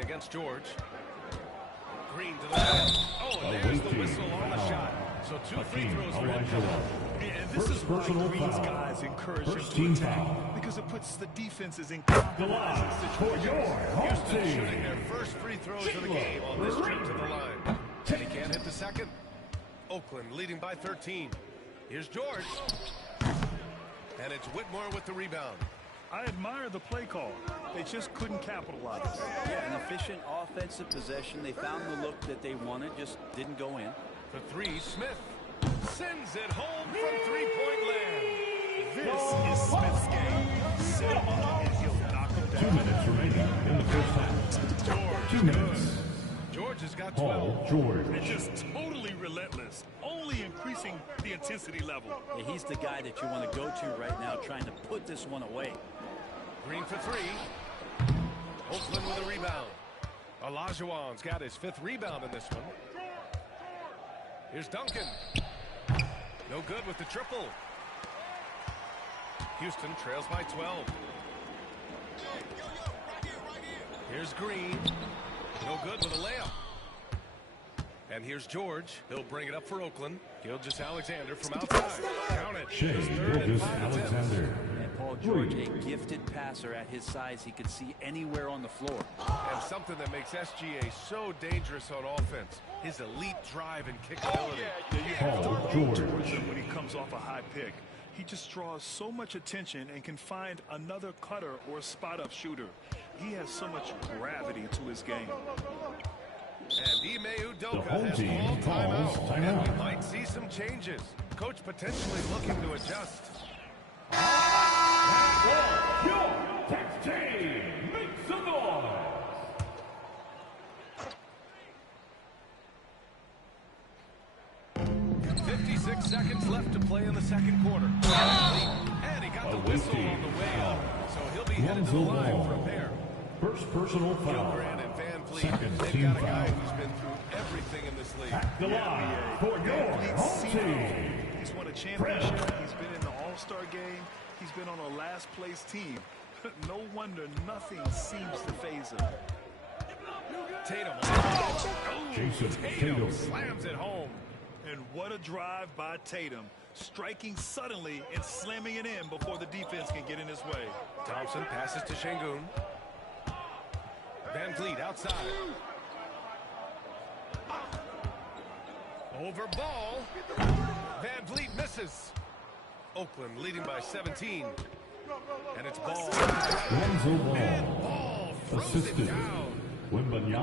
Green against George. Green to the line. Oh, and there's the whistle on the shot. So 2 free throws for him. And this is why Green's guys encourage him to attack, because it puts the defenses in compromising situations. Houston shooting their first free throws of the game on this trip to the line. And he can't hit the second. Oakland leading by 13. Here's George. And it's Whitmore with the rebound. I admire the play call. They just couldn't capitalize. Yeah, an efficient offensive possession. They found the look that they wanted, just didn't go in. For 3, Smith sends it home from three-point land. This is Smith's game. Set him up and he'll knock him down. 2 minutes remaining in the first half. George, 2 minutes. George has got 12. George. And just totally relentless, only increasing the intensity level. Yeah, he's the guy that you want to go to right now, trying to put this one away. Green for 3. Oakland with a rebound. Olajuwon's got his 5th rebound in this one. Here's Duncan. No good with the triple. Houston trails by 12. Here's Green. No good with a layup. And here's George. He'll bring it up for Oakland. Gilgeous-Alexander from outside. Count it. Gilgeous-Alexander. And Paul George, a gifted passer at his size. He could see anywhere on the floor. And something that makes SGA so dangerous on offense, his elite drive and kick ability. You have to roll towards him when he comes off a high pick. He just draws so much attention and can find another cutter or spot-up shooter. He has so much gravity to his game. And Ime Udoka has called timeout. And we might see some changes. Coach potentially looking to adjust. Text team, make some noise. Seconds left to play in the second quarter. And he got the whistle on the way up. So he'll be headed to the line for a pair. First personal foul. Gilgrand and Van Vliet. They've got a guy who's been through everything in this league. The line for your home team. He's won a championship. He's been in the All-Star game. He's been on a last-place team. No wonder nothing seems to faze him. Tatum. Jason Tatum slams it home. And what a drive by Tatum, striking suddenly and slamming it in before the defense can get in his way. Thompson passes to Şengün. Van Vliet outside. Over ball. Van Vliet misses. Oakland leading by 17. And it's ball. And ball throws it down.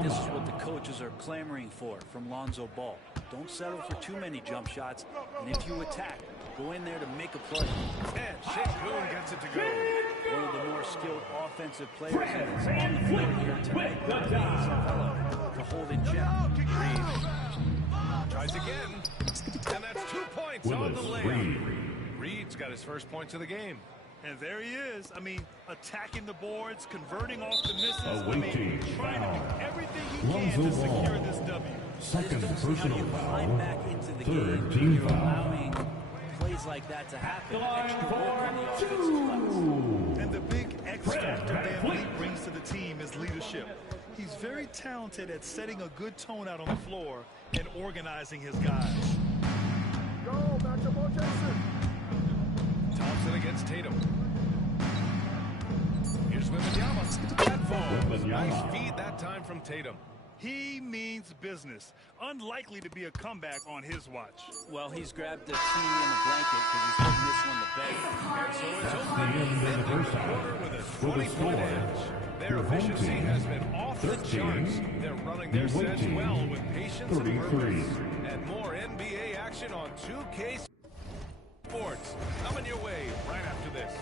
This is what the coaches are clamoring for from Lonzo Ball. Don't settle for too many jump shots, and if you attack, go in there to make a play. And Şengün gets it to go. One of the more skilled offensive players is on the floor here tonight. To hold in check. Reed tries again, and that's 2 points on the layup. Reed's got his first points of the game. And there he is. I mean, attacking the boards, converting off the misses. Trying to do everything he can to secure this W. Second personal foul. Back into the Third game. team You're foul. allowing plays like that to happen. Extra work on the offensive glass. And the big X factor Van Vliet brings to the team is leadership. He's very talented at setting a good tone out on the floor and organizing his guys. Go, matchup on Jason. Thompson against Tatum. Here's Wembanyama. That falls. Nice feed that time from Tatum. He means business. Unlikely to be a comeback on his watch. Well, he's grabbed the team in a blanket because he's putting this one to bed. And so it's That's over the end of the first quarter half. with a With a 20-point edge. Their Your home efficiency team, has been off the 13. charts. They're running their Your away sets team, well with patience and 33. purpose. And more NBA action on 2K Sports. Coming your way right after this.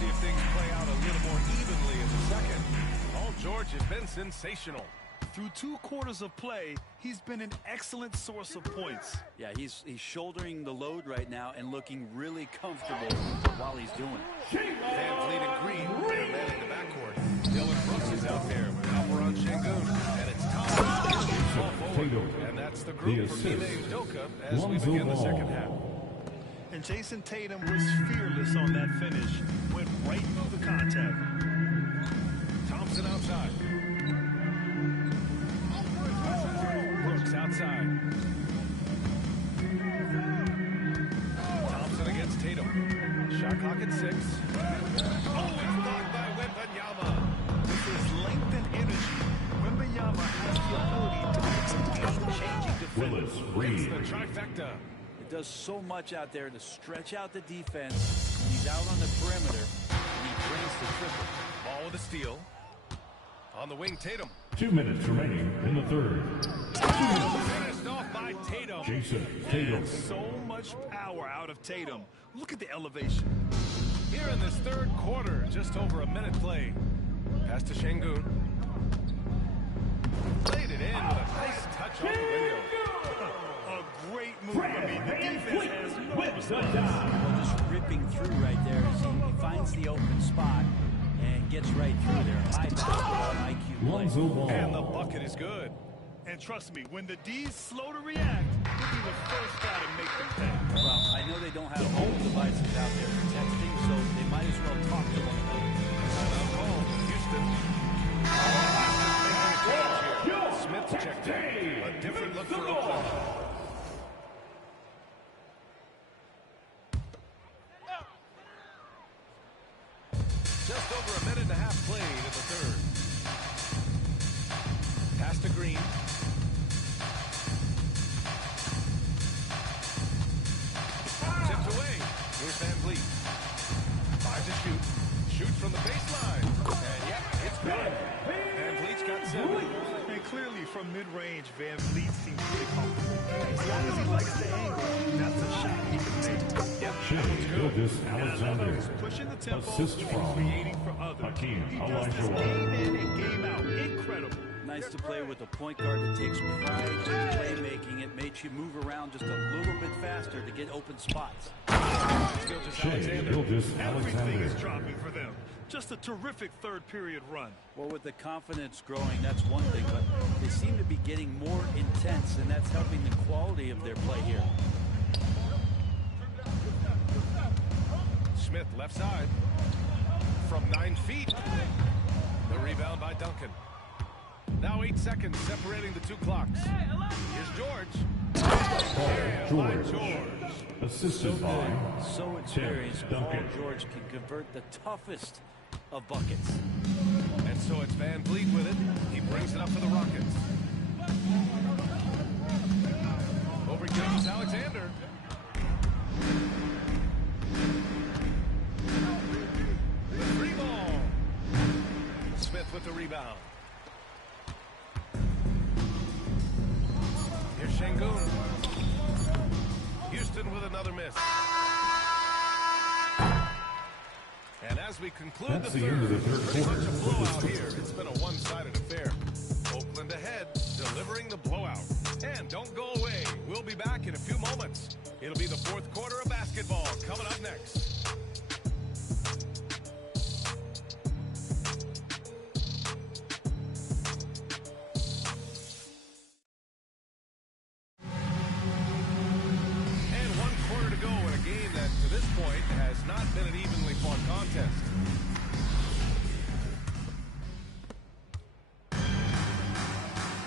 See if things play out a little more evenly in the second. Paul George has been sensational. through 2 quarters of play, he's been an excellent source of points. Yeah, he's shouldering the load right now and looking really comfortable while he's doing it. Van Vliet and Green, they're manning the backcourt. Dylan Brooks is out there with Alperon Şengün. And it's Thomas ball forward. And that's the group for NBA2K25 as we begin the second half. And Jason Tatum was fearless on that finish. Went right through the contact. Thompson outside. Brooks outside. Thompson against Tatum. Shot clock at 6. Oh, it's blocked by Wembanyama. With his length and energy, Wembanyama has the ability to make some game-changing defenders. Willis It's the Reed. trifecta. It does so much out there to stretch out the defense. He's out on the perimeter, and he brings the triple. Ball with a steal. On the wing, Tatum. 2 minutes remaining in the third. Finished off by Tatum. Jason Tatum. So much power out of Tatum. Look at the elevation. Here in this third quarter, just over a minute played. Pass to Şengün. Played it in with a nice touch off the window. A great move. I mean, the defense has no response. Well, just ripping through right there as he finds the open spot and gets right through there. High basketball IQ play. Lonzo Ball. And the bucket is good. And trust me, when the D's slow to react, he'll be the first guy to make them pay. Well, I know they don't have mobile devices out there for texting, so they might as well talk to one another. Timeout call. Houston. Smith checked in. A different look for Oklahoma. Just over a minute and a half played in the third. Pass to Green. Tipped away. Here's Van Vliet. 5 to shoot. Shoots from the baseline. And yeah, it's good. Van Vliet's got 7. And clearly from mid-range, Van Vliet seems pretty comfortable. As long as he likes the angle, that's a shot he can take. Yep. Shea Gilgeous-Alexander. He's pushing the tempo Assist and from creating for others. Hakeem He does this Olajuwon. game in and game out. Incredible. Nice to play with a point guard that takes pride in playmaking. It makes you move around just a little bit faster to get open spots. Shea Everything Gilgeous-Alexander. is dropping for them. Just a terrific third period run. Well, with the confidence growing, that's one thing, but they seem to be getting more intense, and that's helping the quality of their play here. Smith left side. From 9 feet. The rebound by Duncan. Now 8 seconds separating the 2 clocks. Here's George. And by George. Assisted by So experienced, Paul Duncan. George can convert the toughest of buckets. And so it's Van Vliet with it. He brings it up for the Rockets. Over Gilgeous-Alexander. The 3 ball. Smith with the rebound. Here's Şengün. Houston with another miss. And as we conclude That's the the end of the third pretty much quarter. a blowout here. It's been a one-sided affair. Oakland ahead, delivering the blowout. And don't go away. We'll be back in a few moments. It'll be the fourth quarter of basketball coming up next. And 1 quarter to go in a game that, to this point, has not been an evenly fought contest.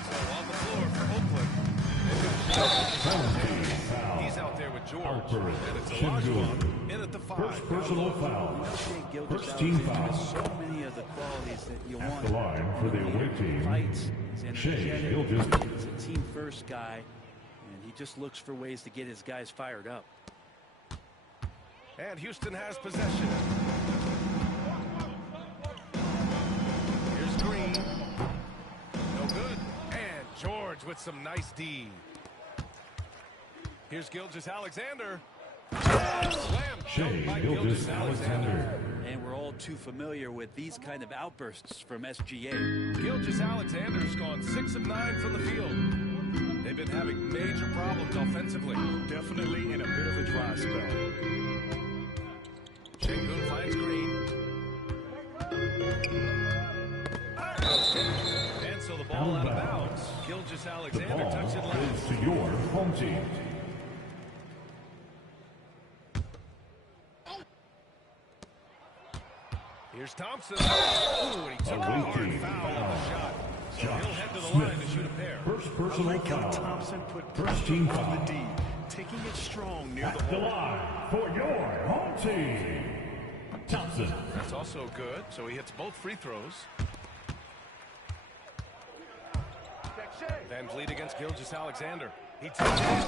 So on the floor for Oakland. He's out there with George. Alperon And it's Şengün. Olajuwon in at the 5. First personal foul. Shea First team Gilgeous-Alexander has foul. so many of the qualities that you At want. the line for the away team, Fights, he's Shea energetic, Gilgeous. he's a team-first guy, and he just looks for ways to get his guys fired up. And Houston has possession. Here's Green. No good. And George with some nice D. Here's Gilgeous-Alexander. Slam. dunk by Gilgeous-Alexander. And we're all too familiar with these kind of outbursts from SGA. Gilgeous-Alexander's gone 6 of 9 from the field. They've been having major problems offensively. Definitely in a bit of a dry spell. Şengün finds Green. And so the ball out of bounds. Gilgeous-Alexander tucks it left. To your home team. Here's Thompson. Ooh, and he took a hard foul on the shot. So he'll head to the line to shoot a pair. First I personal like how foul. Thompson put First team pressure on foul. the D, taking it strong near At the the hole. line for your home team. Thompson. That's also good. So he hits both free throws. Van Vliet against Gilgeous-Alexander. He takes it.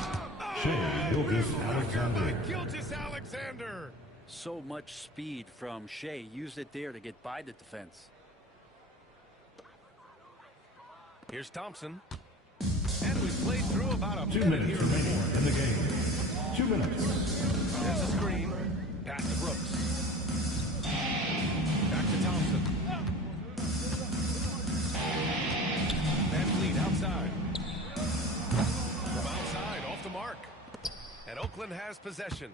Shea Gilgeous-Alexander. Gilgeous-Alexander. So much speed from Shea. Used it there to get by the defense. Here's Thompson. And we've played through about a 2 minute minutes here. remaining in the game. 2 minutes. There's a screen. Pass to Brooks. Back to Thompson. Van Vliet outside. From outside, off the mark. And Oakland has possession.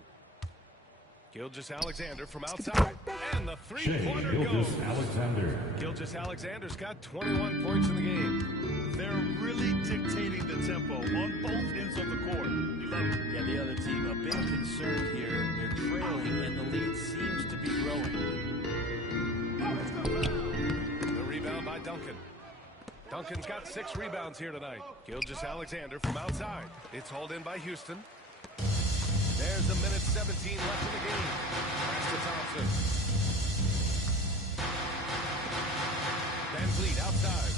Gilgeous-Alexander from outside. And the Shea three-pointer goes. Gilgeous-Alexander. Gilgeous-Alexander's got 21 points in the game. They're really dictating the tempo on both ends of the court. You love it. Yeah, the other team a bit concerned here. They're trailing, and the lead seems to be growing. The rebound by Duncan. Duncan's got 6 rebounds here tonight. Gilgeous-Alexander from outside. It's hauled in by Houston. There's a minute 17 left in the game. Pass to Thompson. Van Vliet outside.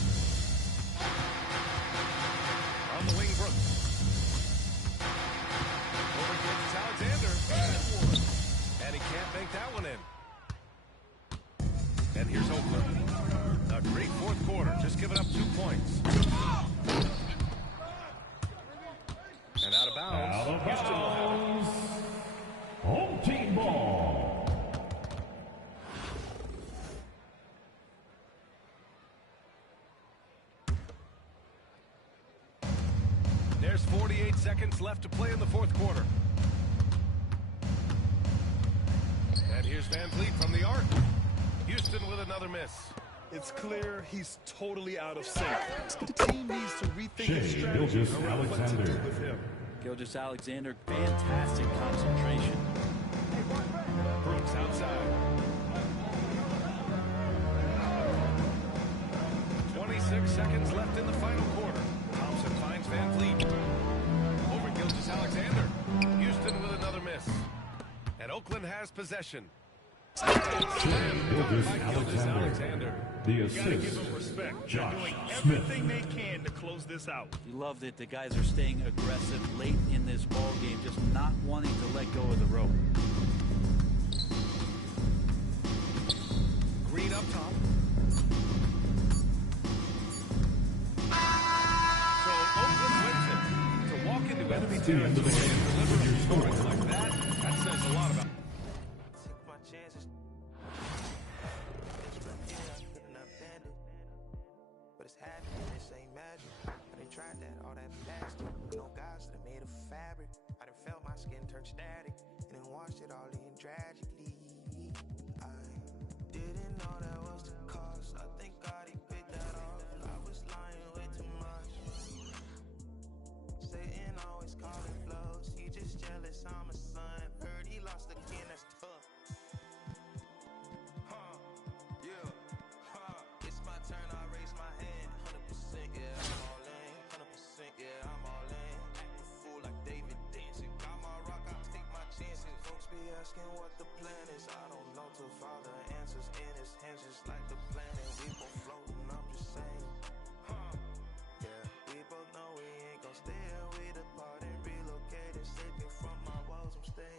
On the wing, Brooks. Over Gilgeous-Alexander. And he can't bank that one in. And here's Oakland. A great fourth quarter, just giving up 2 points. And out of bounds. Out of Houston will have it. bounds. Home team ball. There's 48 seconds left to play in the fourth quarter. And here's Van Vliet from the arc. Houston with another miss. It's clear he's totally out of sync. The team needs to rethink its Shea strategy around what to do Gilgeous-Alexander. with him. Gilgeous-Alexander, fantastic concentration. Brooks outside. 26 seconds left in the final quarter. Thompson finds Van Vliet. Over Gilgeous-Alexander. Houston with another miss. And Oakland has possession. Gilgeous-Alexander. The You gotta give assist. them respect. They're Josh doing Smith. everything they can to close this out. You love that the guys are staying aggressive late in this ball game, just not wanting to let go of the rope. Green up top. So Oakland wins it. To walk into enemy the end of the territory game. and deliver With your performance score. like that, that says a lot about. Take my chances. Couldn't upend it. But it's happening, this ain't magic. I done tried that, all that plastic. No guys that made of fabric. I done felt my skin turn static. And then washed it all in tragically. I didn't know that was the cost. I think God, he picked that off. I was lying way too much. Satan always calling flows. He just jealous, I'm a son. Heard he lost again, that's tough. It's my turn, I raise my hand. 100%, yeah, I'm all in. 100%, yeah, I'm all in. Act a fool like David dancing. Got my rock, I take my chances. Folks be asking what the plan is. I don't know till Father answers in his hands, just like the planet. We both floating, I'm just saying. Yeah, we both know we ain't gon' stay here. We depart and relocate and save me from my walls, I'm staying.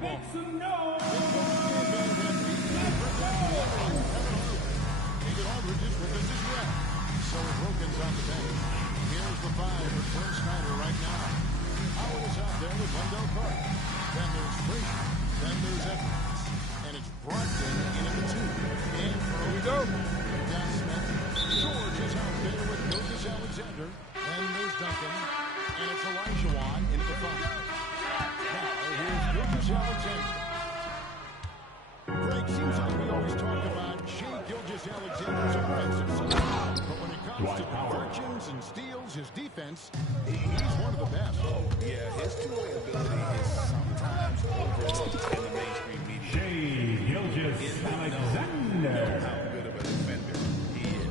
ball. Make some noise. David Aldridge is with us as well. So Brogan's on the bench. Here's the 5 for Quinn Snyder right now. Howard is out there with Wendell Carter. Then there's Frazier. Then there's Edwards. And it's Brogdon in at the 2. And here we go. John Smith. George is out there with Gilgeous Alexander. And there's Duncan. And it's Olajuwon into the 5. Now here's Gilgeous Alexander. Greg, seems like we always talk about Shai Gilgeous-Alexander's offensive side. But when it comes to conversions and steals, his defense, he's one of the best. Yeah, his two-way ability is sometimes overlooked in the mainstream media. Shai Gilgeous-Alexander. Know how good of a defender he is.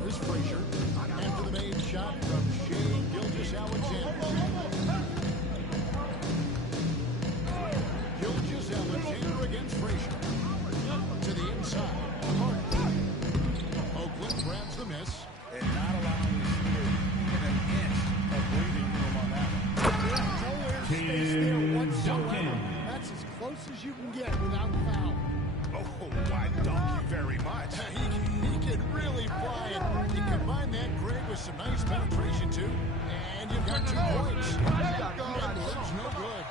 Here's Frazier. After the made shot from Shai Gilgeous-Alexander. Gilgeous-Alexander against Frazier. To the inside. Oakland grabs the miss. And not allowing the shooter even an inch of breathing room on that one. Nowhere space there whatsoever. That's as close as you can get without foul. Oh, why dunk you very much? He can really fly it. You combine that, Greg, with some nice penetration, too. And you've got 2 points. Edwards, no good.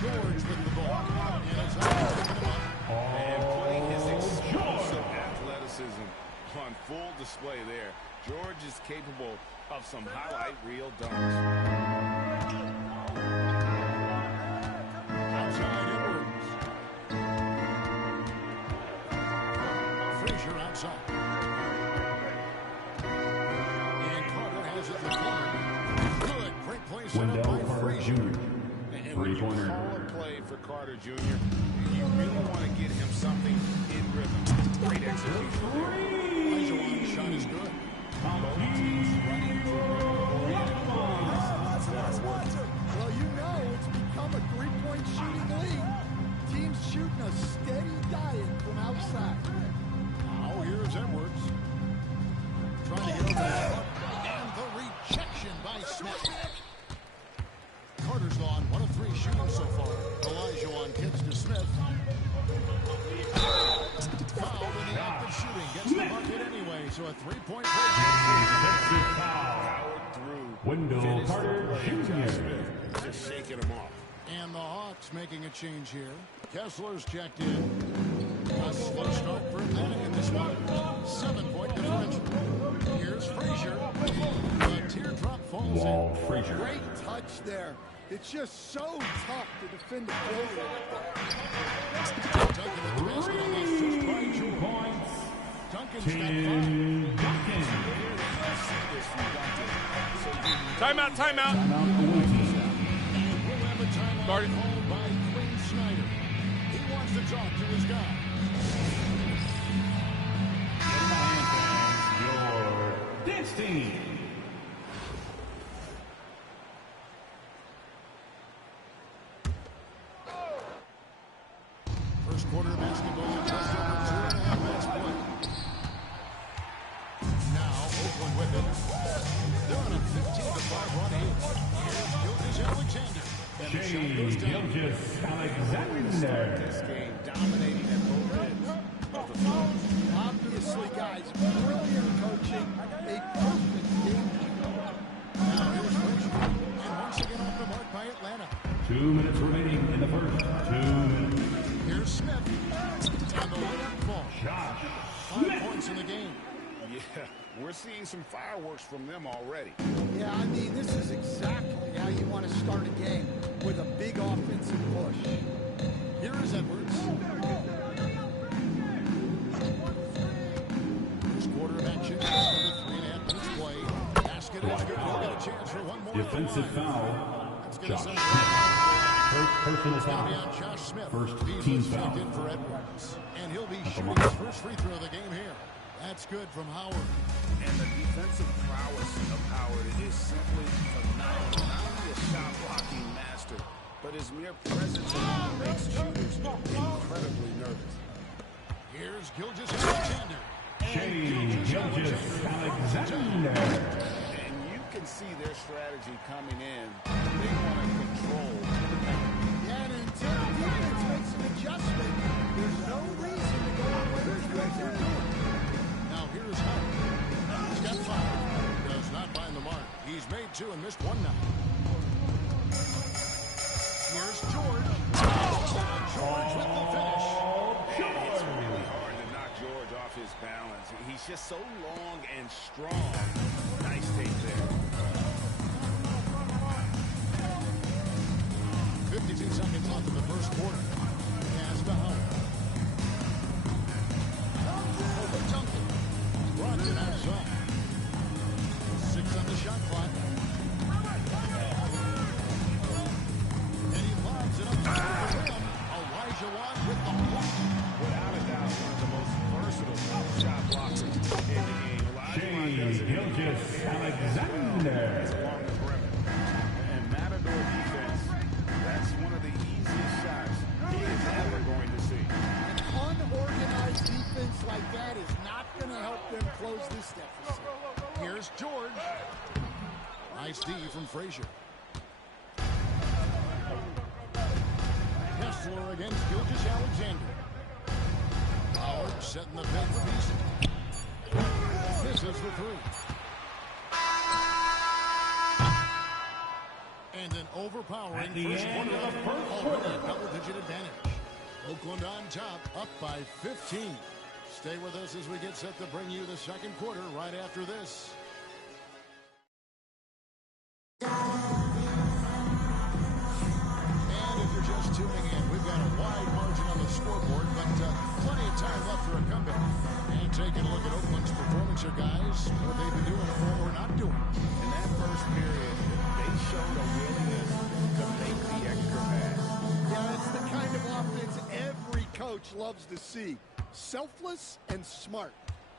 George with the ball. And it's picking him up. And putting his explosive athleticism on full display there. George is capable of some highlight reel dunks. Outside Edwards. Frazier outside. And Carter has it in the corner. Good. Great play set up Wendell by Carter Frazier. Jr. And when you call Three-pointer. a play for Carter Jr., you really want to get him something in rhythm. Great execution there. Olajuwon's shot is good. Both teams running Well, you know it's become a three-point shooting league. Teams shooting a steady diet from outside. Now here's Edwards. Trying to get over the top. And the rejection by Smith. Carter's gone 1 of 3 shooting so far. Olajuwon kicks to Smith. Fouled in the act of shooting. Gets the bucket anyway, so a 3-point break. powered through. Wendell Finished Carter the play. John Jr. Smith just shaking him off. And the Hawks making a change here. Kessler's checked in. A slow start for Atlanta in this one. 7-point differential. Here's Frazier. The teardrop falls in. Wall Frazier. Great touch there. It's just so tough to defend the failure. Duncan at the basket on the assist by George. Points. Duncan's got 5. Tim Duncan. Timeout, timeout. We'll have a timeout Guarded. called by Quinn Snyder. He wants to talk to his guy. Your dance team. First quarter of basketball in just over 2.5 minutes played. Now Oakland with it. They're on a 15-5 run here. Here's Gilgeous-Alexander. And the shot goes down. Gilgeous-Alexander. This game dominating at both ends of the floor. Obviously, guys, brilliant coaching. A perfect game. Now here's Frazier. And once again off the mark by Atlanta. 2 minutes remaining in the first. 2 minutes. Here's Smith. And the layup ball. Josh 5 points in the game. Yeah, we're seeing some fireworks from them already. Yeah, I mean, this is exactly how you want to start a game, with a big offensive push. Here is Edwards. First quarter of action. Just under 3.5 minutes play. Basket is good. He'll get a chance for one more. Defensive foul. That's going to Josh send Smith. First personal It's going to be foul. on Josh Smith. First He's team checked foul. in for Edwards. And he'll be shooting his first free throw of the game here. That's good from Howard. And the defensive prowess of Howard is simply phenomenal. Not only a shot blocking master, but his mere presence alone makes shooters incredibly nervous. Here's Gilgeous-Alexander. Shai Gilgeous-Alexander. And you can see their strategy coming in. They want to control He's just so long and strong. Nice take there. 52 seconds left in the first quarter. Pass to Howard. Over Duncan. Brought it outside. 6 on the shot clock. And he lobs it up to the rim. Elijah Watt with the block. Without a doubt, one of the most versatile shot blockers in the game. Alexander. Along the perimeter. And Matador defense, that's one of the easiest shots he is ever going to see. An unorganized defense like that is not going to help them close this deficit. Here's George. Nice D from Frazier. Kessler against Gilgeous Alexander. Howard setting the bed for Beasley. Misses the three. And an overpowering first quarter. Already a double-digit advantage. Oakland on top, up by 15. Stay with us as we get set to bring you the second quarter right after this. And if you're just tuning in, we've got a wide margin on the scoreboard, but plenty of time left for a comeback. And taking a look at Oakland's performance here, guys, what they've been doing or not doing. In that first period, they showed a willingness to make the extra pass. Yeah, it's the kind of offense every coach loves to see. Selfless and smart.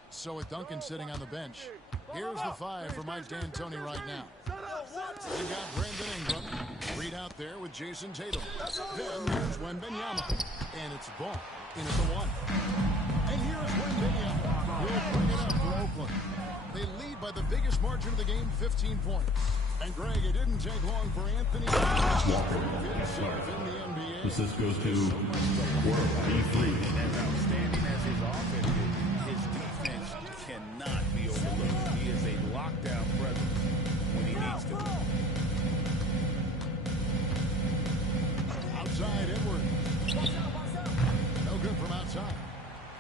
So with Duncan sitting on the bench, here's the 5 for Mike D'Antoni right now. They got Brandon Ingram. Reed out there with Jason Tatum. Then there's Wembanyama. And it's ball in at the 1. And here's Wembanyama. We'll bring it up for Oakland. They lead by the biggest margin of the game, 15 points. And Greg, it didn't take long for Anthony Walker in the NBA. Assist goes to World B3. As outstanding as his offense is, his defense cannot be overlooked. He is a lockdown presence when he needs to be. Outside Edwards. No good from outside.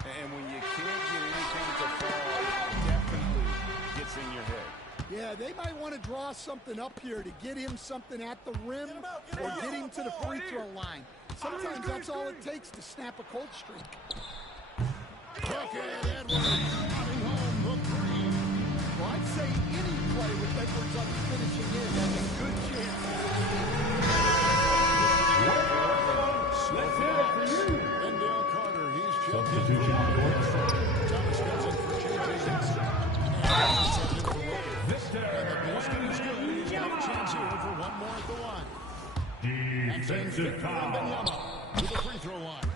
And when you can't get anything to fall, it definitely gets in your head. Yeah, they might want to draw something up here to get him something at the rim or get him to the free throw line. Sometimes that's all it takes to snap a cold streak. Look at Edwards coming home the 3. Well, I'd say any play with Edwards on the finishing end has a good chance. Wendell Carter, he's checked in. Substitution on the court. Thomas comes in for J.J. Dixon. And the basket is good. He's got a chance here for one more at the line. Defensive foul. Wembanyama to the free throw line.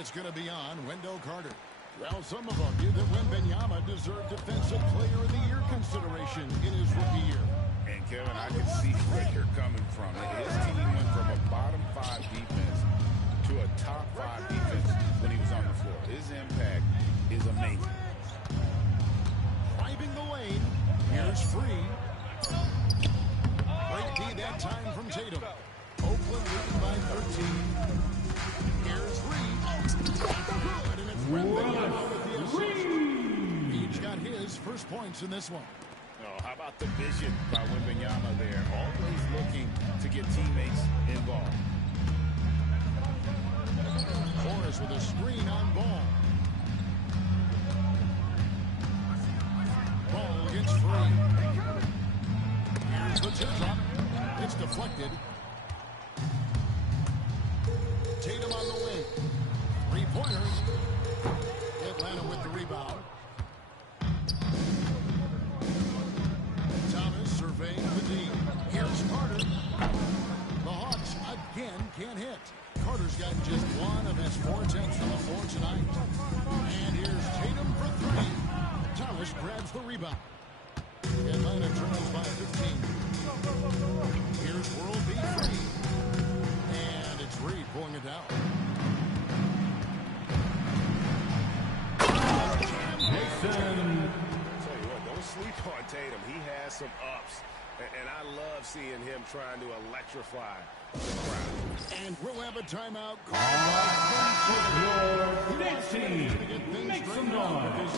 It's going to be on Wendell Carter. Well, some have argued that Wembanyama deserved Defensive Player of the Year consideration in his rookie year. And Kevin, I can see where you're coming from. His team went from a bottom 5 defense to a top 5 defense when he was on the floor. His impact is amazing. Driving the lane. Here's Free. Great D that time from Tatum. Oakland leading by 13. Here's Reed. And it's Wembanyama with the assist. Reed's got his first points in this one. Oh, how about the vision by Wembanyama there? Always looking to get teammates involved. Morris with a screen on Ball. Ball against Free. Here's the tip drop. It's deflected. Tatum on the wing. 3-pointers. Atlanta with the rebound. Thomas surveying the D. Here's Carter. The Hawks again can't hit. Carter's gotten just one of his 4 attempts on the floor tonight. And here's Tatum for 3. Thomas grabs the rebound. Atlanta trails by 15. Here's World B3. And it's Reed pulling it down. Nixon. Tell you what, don't sleep on Tatum. He has some ups. And I love seeing him trying to electrify the crowd. And we'll have a timeout Your next team, make some noise.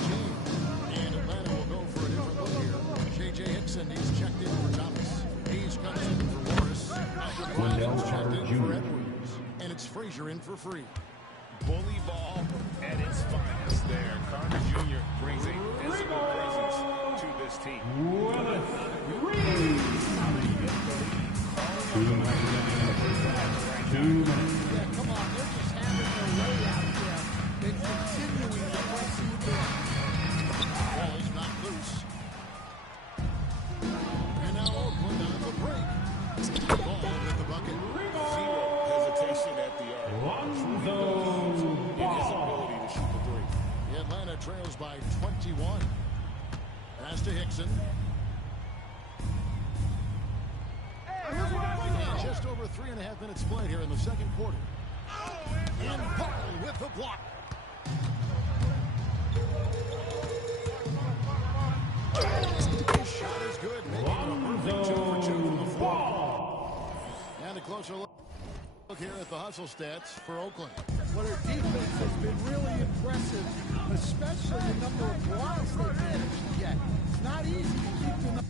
And Atlanta will go for a different look here. J.J. Hickson, he's checked in for Thomas. He's comes in for Morris. Wendell checked in for Edwards. And it's Frazier in for Free. Bully ball at its finest there. Carter Jr. brings a physical presence to this team. Yeah, come on, they're just having their way out there and continuing to press in. Ball's not loose. And now Oakland on the break. Ball with the bucket. Zero hesitation at the arc. Lonzo In his ability to shoot the three. The Atlanta trails by 21. Pass to Hickson. And just over 3.5 minutes played here in the second quarter. And Paul with the block. His shot is good, making it a perfect 2 for 2 from the floor. And a closer look here at the hustle stats for Oakland. Well, their defense has been really impressive, especially the number of blocks they've managed to get. It's not easy to keep them.